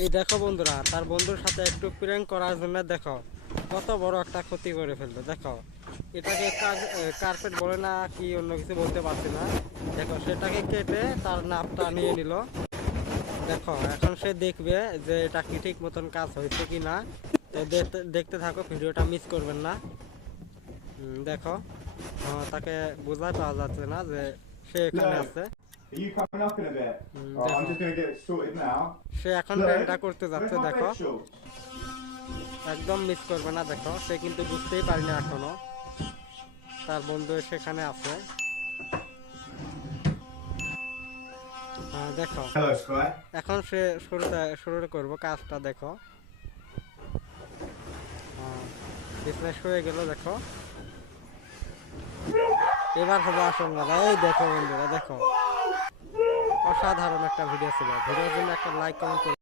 এই দেখো বন্ধুরা, তার বন্ধুর সাথে একটু প্র্যাঙ্ক করার জন্য দেখো কত বড় একটা ক্ষতি করে ফেললো। দেখো এটাকে কার্পেট বলে না কি অন্য কিছু বলতে পারছি না। দেখো সেটাকে কেটে তার নাপটা নিয়ে নিল। দেখো এখন সে দেখবে যে এটা কি ঠিক মতন কাজ হয়েছে কি না। তো দেখতে থাকো, ভিডিওটা মিস করবেন না। দেখো তাকে বোঝাই পাওয়া যাচ্ছে না যে সে এখানে Look, আছে। are you coming up in a bit? Alright, I'm দেখো just gonna get it sorted now. সে এখন Look, প্রেমটা করতে where's যাচ্ছে। my দেখো facial? একদম মিস করবে না। দেখো সে কিন্তু বুঝতেই পারিনি এখনো তার বন্ধু সেখানে আছে। দেখো Hello, Sky. এখন সে শুরু করবো কাজটা। দেখো বিজনেস হয়ে গেল। দেখো এবার হবে আসল মজা। এই দেখো বন্ধুরা, দেখো অসাধারণ একটা ভিডিও ছিল। ভিডিওর জন্য একটা লাইক কমেন্ট